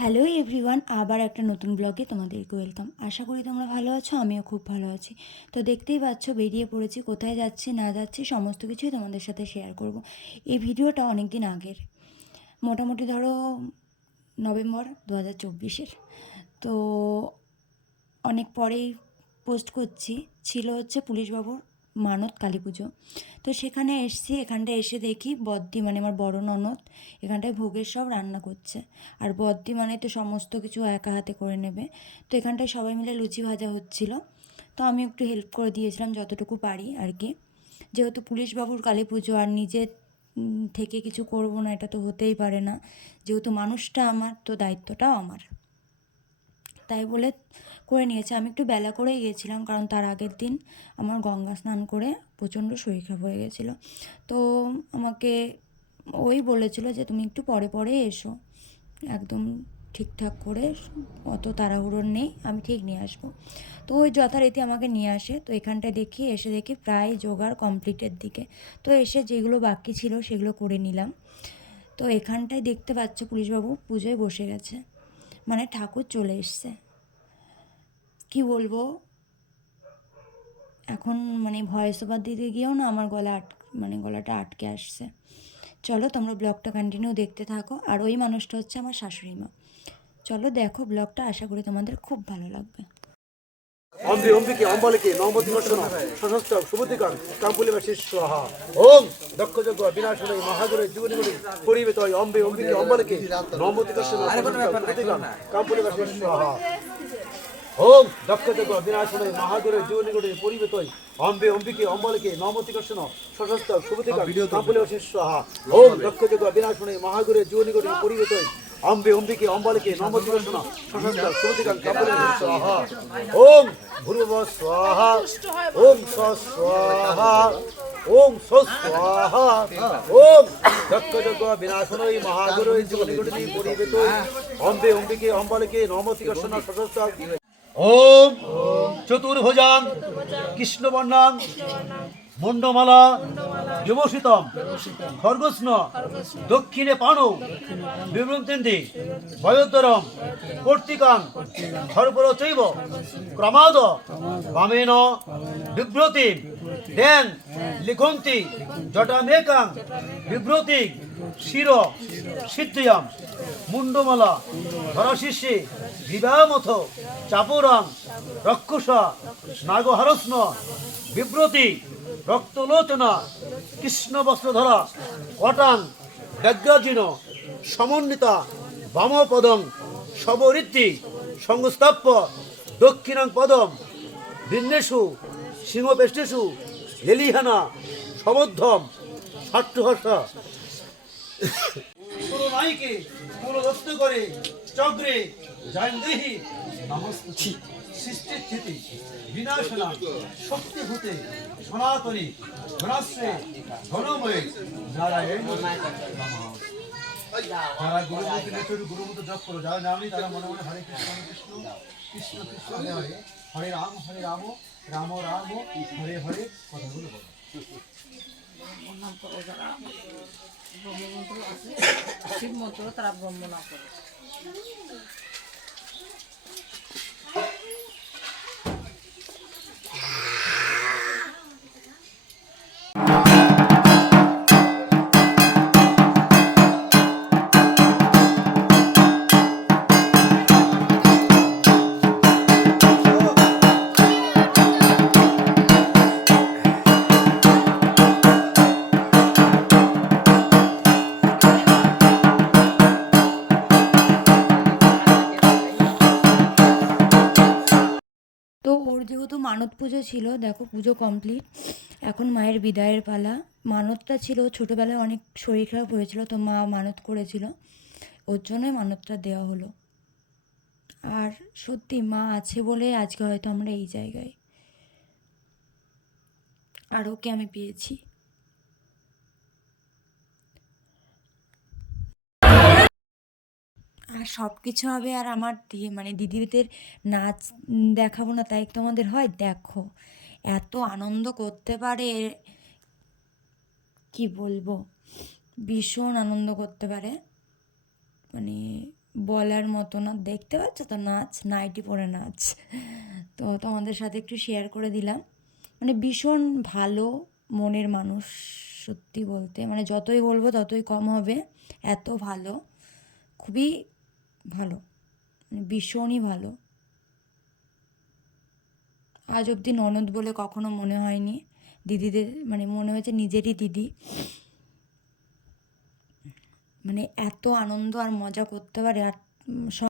Hello everyone আবার একটা নতুন ব্লগে তোমাদেরকে ওয়েলকাম আশা করি তোমরা ভালো আছো, আমিও খুব ভালো আছি। তো দেখতেই পাচ্ছ, বেরিয়ে পড়েছি, কোথায় যাচ্ছি, না যাচ্ছি, সমস্ত কিছুই তোমাদের সাথে শেয়ার করব। এই ভিডিওটা অনেক দিন আগের। মোটামুটি ধরো নভেম্বর দু হাজার চব্বিশের। তো অনেক পরেই পোস্ট করছি। ছিল হচ্ছে পুলিশবাবুর মানত কালী পুজো। তো সেখানে এসছি এখানটা এসে দেখি বদ্দি মানে আমার বড় ননদ, এখানটায় ভোগের সব রান্না করছে। আর বদ্দি মানে তো সমস্ত কিছু একা হাতে করে নেবে। তো এখানটায় সবাই মিলে লুচি ভাজা হচ্ছিল। তো আমি একটু হেল্প করে দিয়েছিলাম যতটুকু পারি আর কি। যেহেতু পুলিশবাবুর কালী পুজো আর নিজের থেকে কিছু করব না, এটা তো হতেই পারে না। যেহেতু মানুষটা আমার, তো দায়িত্বটাও আমার। তাই বলে করে নিয়েছে। আমি একটু বেলা করেই গিয়েছিলাম কারণ তার আগের দিন আমার গঙ্গা স্নান করে প্রচণ্ড শরীর খারাপ হয়ে গেছিল। তো আমাকে ওই বলেছিল যে, তুমি একটু পরে পরে এসো। একদম ঠিকঠাক করে অত তাড়াহুড়োর নেই, আমি ঠিক নিয়ে আসব। তো ওই যথারীতি আমাকে নিয়ে আসে। তো এখানটায় দেখি, এসে দেখি প্রায় জোগাড় কমপ্লিটের দিকে। তো এসে যেগুলো বাকি ছিল সেগুলো করে নিলাম। তো এখানটায় দেখতে পাচ্ছ পুলিশবাবু পুজোয় বসে গেছে। মানে ঠাকুর চলে এসছে। কি বলব? এখন মানে ভয়েস ওভার দিতে গিয়েও না আমার গলা আট মানে গলাটা আটকে আসছে। চলো তোমরা ব্লগটা কন্টিনিউ দেখতে থাকো। আর ওই মানুষটা হচ্ছে আমার শাশুড়ি মা চলো দেখো ব্লগটা আশা করি তোমাদের খুব ভালো লাগবে। অম্বি অম্বিকে অম্বলিকে নমতি বর্ষণ সশস্ত্র সুবুদ্ধিকান কাম্পুলিবাসী স্বাহা। ওম। দক্ষ যজ্ঞ বিনাশনে মহাগুরে জীবনী গুলি পরিবেত হয় অম্বি অম্বিকে অম্বলিকে নমতি বর্ষণ সুবুদ্ধিকান কাম্পুলিবাসী স্বাহা। ওম। দক্ষ যজ্ঞ বিনাশনে মহাগুরে জীবনী গুলি পরিবেত হয় অম্বে অম্বিকে অম্বলিকে নমতি কর্ষণ সশস্ত্র সুবুদ্ধিকান কাম্পুলিবাসী স্বাহা। ওম। দক্ষ যজ্ঞ বিনাশনে মহাগুরে জীবনী গুলি পরিবেত হয় অম্বে অম্বিকে অম্বলিকে নমতি কর্ষণ সশস্ত্র সুবুদ্ধিকান কাম্পুলিবাসী স্বাহা। ওম। ভূর্ভ স্বাহা। ওম স্বাহা। ওম স স্বাহা। ওম। যজ্ঞযজ্ঞ যজ্ঞ বিনাশনই মহাগুরুই জীবনিগুটি পরিবেত। অম্বে অম্বিকে অম্বলকে নমতি কর্ষণ সশস্ত্র ওম। চতুর্ভুজাং। কৃষ্ণবর্ণাং। মণ্ডমালা যুবশীতম খর্গস্ন দক্ষিণে পাণৌ, বিভ্রন্তেন্দি বয়োত্তরম কর্তিকাং সর্বর চৈব ক্রমাদ, বামেন, বিভ্রতি ড্যাং লিখন্তি, জটামেকাং, বিভ্রতি, শির সিদ্ধিয়াম মুন্ডমালা, ধরাশিষ্যে, বিবাহমথ, চাপুরাং, রক্ষুষা, নাগহারস্ন বিব্রতি রক্তলোচনা কৃষ্ণ বস্ত্রধরা কটাং ব্যগ্রাজীন সমন্বিতা বামপদং শবঋদ্ধি সংস্থাপ্য দক্ষিণাং পদম ভিন্নেষু সিংহপেষ্টেষু হেলিহানা সমধ্যম ষাট্টহর্ষা। নাইকে মূলদস্ত করে চক্রে জয়ন্দেহি নমস্তি সৃষ্টি স্থিতি বিনাশনা শক্তিভূতে সনাতনী ঘনাশ্রে ঘনময়ে নারায়ণ নমঃ। যারা গুরুমুখী নেচুর গুরুমুখ জপ করো, যারা নামনি তারা মনে মনে হরে কৃষ্ণ কৃষ্ণ কৃষ্ণ কৃষ্ণ, হরে হরে রাম হরে রাম রাম রাম, হরে হরে কথাগুলো বলো ব্রহ্মমন্ত্র আছে শিব মন্ত্র তারা ব্রহ্ম না করে তো ওর যেহেতু মানত পুজো ছিল, দেখো পুজো কমপ্লিট এখন মায়ের বিদায়ের পালা। মানতটা ছিল, ছোটোবেলায় অনেক শরীর খারাপ হয়েছিল, তো মা মানত করেছিল। ওর জন্যই মানতটা দেওয়া হলো। আর সত্যি মা আছে বলে আজকে হয়তো আমরা এই জায়গায়। আর ওকে আমি পেয়েছি। আর সব কিছু হবে আর আমার দিয়ে মানে দিদিদের নাচ দেখাবো না, তাই তোমাদের হয়? দেখো। এত আনন্দ করতে পারে কি বলব? ভীষণ আনন্দ করতে পারে। মানে বলার মতো না। দেখতে পাচ্ছ তো নাচ? নাইটি পরে নাচ। তো তোমাদের সাথে একটু শেয়ার করে দিলাম। মানে ভীষণ ভালো মনের মানুষ, সত্যি বলতে। মানে যতই বলব ততই কম হবে। এত ভালো। খুবই ভালো। মানে ভীষণই ভালো। আজ অবধি ননদ বলে কখনো মনে হয়নি। দিদিদের মানে মনে হয়েছে নিজেরই দিদি। মানে এত আনন্দ আর মজা করতে পারে আর